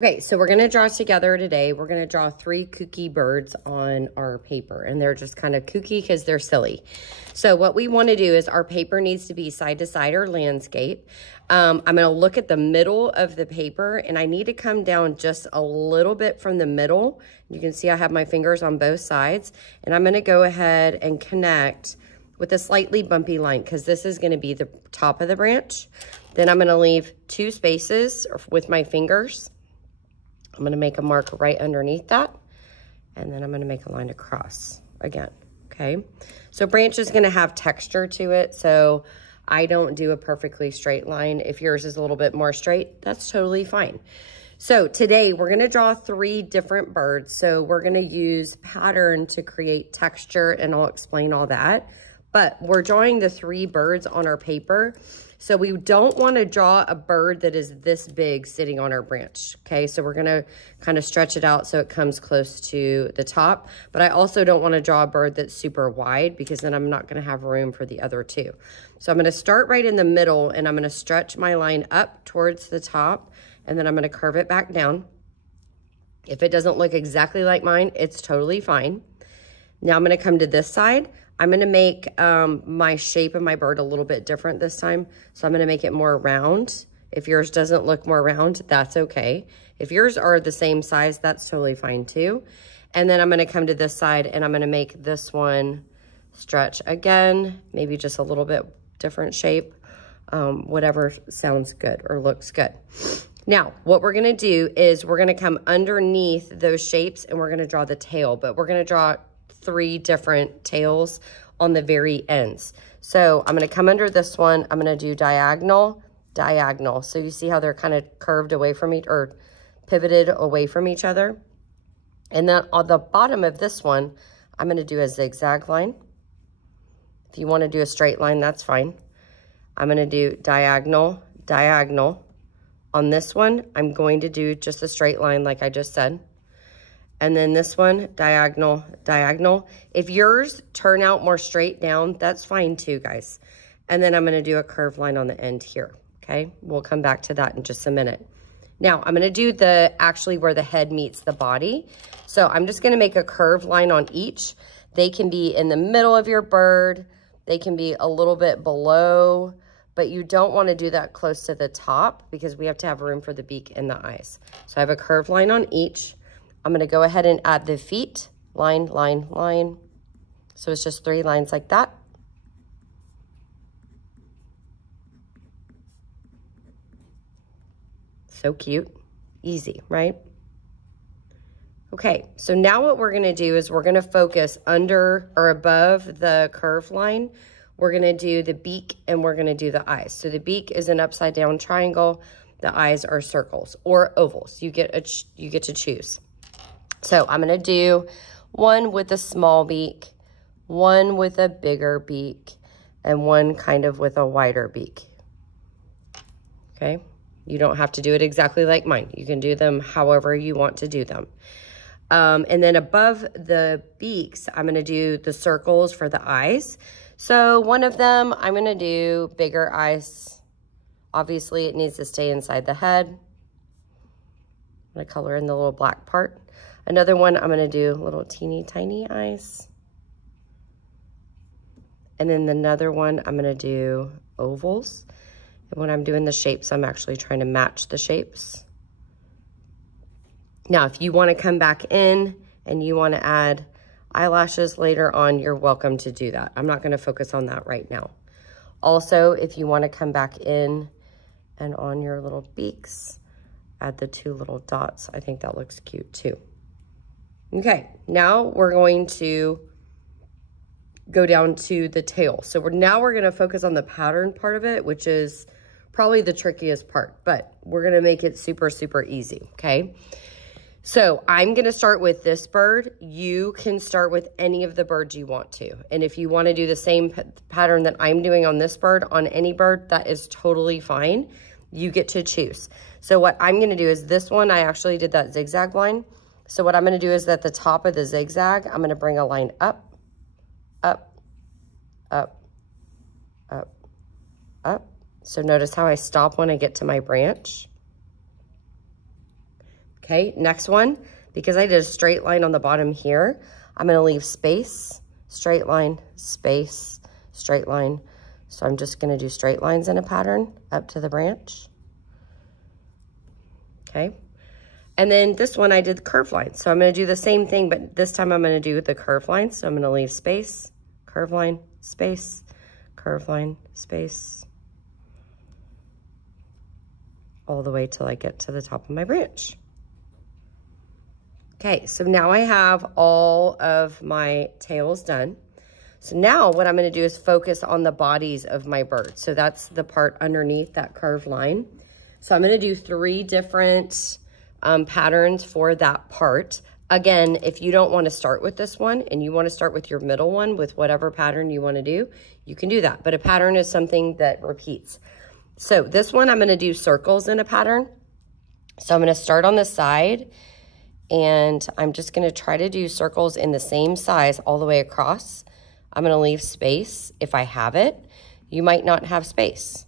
Okay, so we're going to draw together today. We're going to draw 3 kooky birds on our paper, and they're just kind of kooky because they're silly. So what we want to do is our paper needs to be side to side or landscape. I'm going to look at the middle of the paper, and I need to come down just a little bit from the middle. You can see I have my fingers on both sides, and I'm going to go ahead and connect with a slightly bumpy line because this is going to be the top of the branch. Then I'm going to leave 2 spaces with my fingers. I'm going to make a mark right underneath that, and then I'm going to make a line across again, okay? So branch is going to have texture to it, so I don't do a perfectly straight line. If yours is a little bit more straight, that's totally fine. So today we're going to draw 3 different birds. So we're going to use pattern to create texture, and I'll explain all that. But we're drawing the 3 birds on our paper. So we don't want to draw a bird that is this big sitting on our branch, okay? So we're going to kind of stretch it out so it comes close to the top. But I also don't want to draw a bird that's super wide because then I'm not going to have room for the other 2. So I'm going to start right in the middle, and I'm going to stretch my line up towards the top, and then I'm going to curve it back down. If it doesn't look exactly like mine, it's totally fine. Now I'm going to come to this side. I'm going to make my shape of my bird a little bit different this time. So I'm going to make it more round. If yours doesn't look more round, that's okay. If yours are the same size, that's totally fine too. And then I'm going to come to this side, and I'm going to make this one stretch again, maybe just a little bit different shape, whatever sounds good or looks good. Now, what we're going to do is we're going to come underneath those shapes, and we're going to draw the tail, but we're going to draw 3 different tails on the very ends. So I'm going to come under this one. I'm going to do diagonal, diagonal. So you see how they're kind of curved away from each, or pivoted away from each other. And then on the bottom of this one, I'm going to do a zigzag line. If you want to do a straight line, that's fine. I'm going to do diagonal, diagonal. On this one, I'm going to do just a straight line like I just said. And then this one, diagonal, diagonal. If yours turn out more straight down, that's fine too, guys. And then I'm going to do a curved line on the end here, okay? We'll come back to that in just a minute. Now, I'm going to do actually where the head meets the body. So I'm just going to make a curved line on each. They can be in the middle of your bird. They can be a little bit below, but you don't want to do that close to the top because we have to have room for the beak and the eyes. So I have a curved line on each. I'm going to go ahead and add the feet, line, line, line. So it's just 3 lines like that. So cute, easy, right? Okay, so now what we're going to do is we're going to focus under or above the curved line. We're going to do the beak, and we're going to do the eyes. So the beak is an upside down triangle. The eyes are circles or ovals. You get to choose. So I'm going to do one with a small beak, one with a bigger beak, and one kind of with a wider beak. Okay? You don't have to do it exactly like mine. You can do them however you want to do them. And then above the beaks, I'm going to do the circles for the eyes. So one of them, I'm going to do bigger eyes. Obviously, it needs to stay inside the head. I'm going to color in the little black part. Another one, I'm going to do little teeny tiny eyes. And then another one, I'm going to do ovals. And when I'm doing the shapes, I'm actually trying to match the shapes. Now, if you want to come back in and you want to add eyelashes later on, you're welcome to do that. I'm not going to focus on that right now. Also, if you want to come back in and on your little beaks, add the 2 little dots. I think that looks cute too. Okay, now we're going to go down to the tail. So now we're going to focus on the pattern part of it, which is probably the trickiest part, but we're going to make it super, super easy, okay? So I'm going to start with this bird. You can start with any of the birds you want to. And if you want to do the same pattern that I'm doing on this bird, on any bird, that is totally fine. You get to choose. So what I'm going to do is this one, I actually did that zigzag line. So what I'm going to do is at the top of the zigzag, I'm going to bring a line up, up, up, up, up. So notice how I stop when I get to my branch. Okay, next one, because I did a straight line on the bottom here, I'm gonna leave space, straight line, space, straight line. So I'm just gonna do straight lines in a pattern up to the branch. Okay, and then this one I did curved lines. So I'm gonna do the same thing, but this time I'm gonna do the curved lines. So I'm gonna leave space, curved line, space, curved line, space, all the way till I get to the top of my branch. Okay, so now I have all of my tails done. So now what I'm gonna do is focus on the bodies of my bird. So that's the part underneath that curved line. So I'm gonna do 3 different patterns for that part. Again, if you don't wanna start with this one and you wanna start with your middle one with whatever pattern you wanna do, you can do that. But a pattern is something that repeats. So this one, I'm gonna do circles in a pattern. So I'm gonna start on the side and I'm just gonna try to do circles in the same size all the way across. I'm gonna leave space if I have it. You might not have space.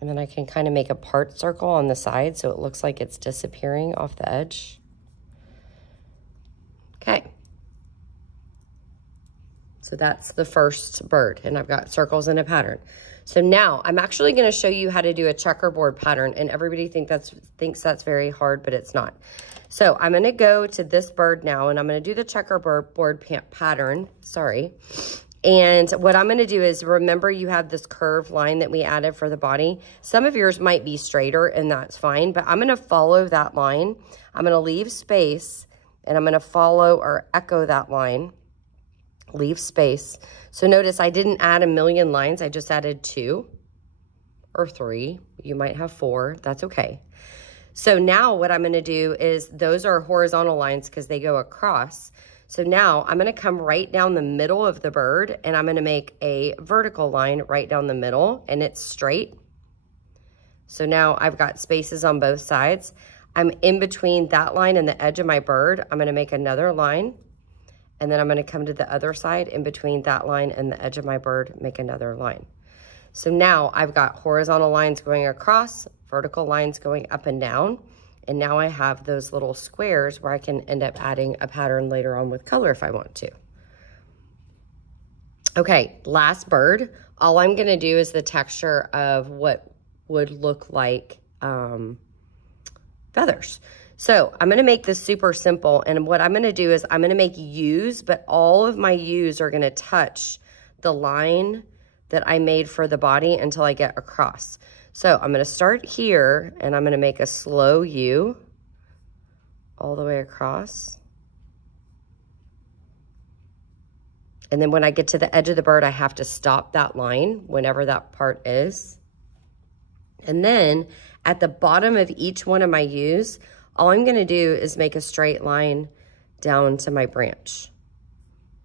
And then I can kind of make a part circle on the side so it looks like it's disappearing off the edge. Okay. So that's the first bird, and I've got circles in a pattern. So now I'm actually gonna show you how to do a checkerboard pattern, and everybody thinks that's very hard, but it's not. So I'm gonna go to this bird now, and I'm gonna do the checkerboard pattern, sorry. And what I'm gonna do is, remember you have this curved line that we added for the body. Some of yours might be straighter, and that's fine, but I'm gonna follow that line. I'm gonna leave space, and I'm gonna follow or echo that line. Leave space. So notice I didn't add a million lines. I just added 2 or 3. You might have 4. That's okay. So now what I'm going to do is, those are horizontal lines because they go across. So now I'm going to come right down the middle of the bird and I'm going to make a vertical line right down the middle, and it's straight. So now I've got spaces on both sides. I'm in between that line and the edge of my bird. I'm going to make another line. And then I'm gonna come to the other side in between that line and the edge of my bird, make another line. So now I've got horizontal lines going across, vertical lines going up and down, and now I have those little squares where I can end up adding a pattern later on with color if I want to. Okay, last bird. All I'm gonna do is the texture of what would look like feathers. So I'm gonna make this super simple, and what I'm gonna do is I'm gonna make U's, but all of my U's are gonna touch the line that I made for the body until I get across. So I'm gonna start here, and I'm gonna make a slow U all the way across. And then when I get to the edge of the bird, I have to stop that line whenever that part is. And then at the bottom of each one of my U's, all I'm gonna do is make a straight line down to my branch.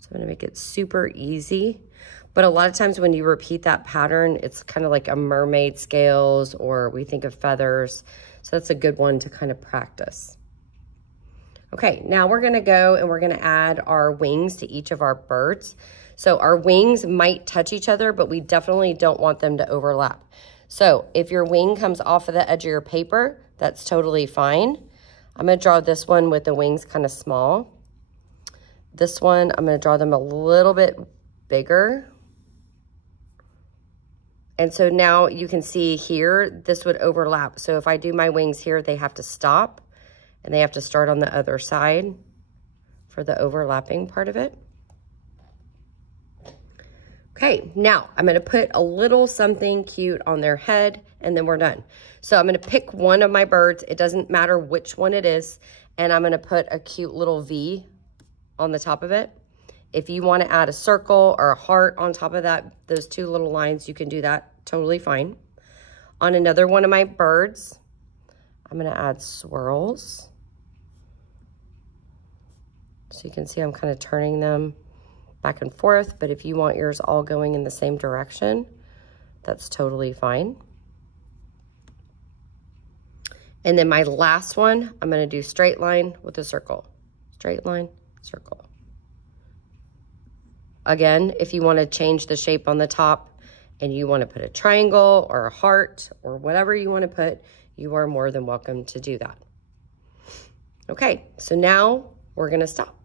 So I'm gonna make it super easy. But a lot of times when you repeat that pattern, it's kind of like a mermaid scales, or we think of feathers. So that's a good one to kind of practice. Okay, now we're gonna go and we're gonna add our wings to each of our birds. So our wings might touch each other, but we definitely don't want them to overlap. So if your wing comes off of the edge of your paper, that's totally fine. I'm gonna draw this one with the wings kind of small. This one, I'm gonna draw them a little bit bigger. And so now you can see here, this would overlap. So if I do my wings here, they have to stop and they have to start on the other side for the overlapping part of it. Okay, now I'm gonna put a little something cute on their head and then we're done. So I'm gonna pick one of my birds, it doesn't matter which one it is, and I'm gonna put a cute little V on the top of it. If you wanna add a circle or a heart on top of that, those 2 little lines, you can do that totally fine. On another one of my birds, I'm gonna add swirls. So you can see I'm kind of turning them back and forth, but if you want yours all going in the same direction, that's totally fine. And then my last one, I'm gonna do straight line with a circle. Straight line, circle. Again, if you wanna change the shape on the top and you want to put a triangle or a heart or whatever you want to put, you are more than welcome to do that. Okay, so now we're going to stop.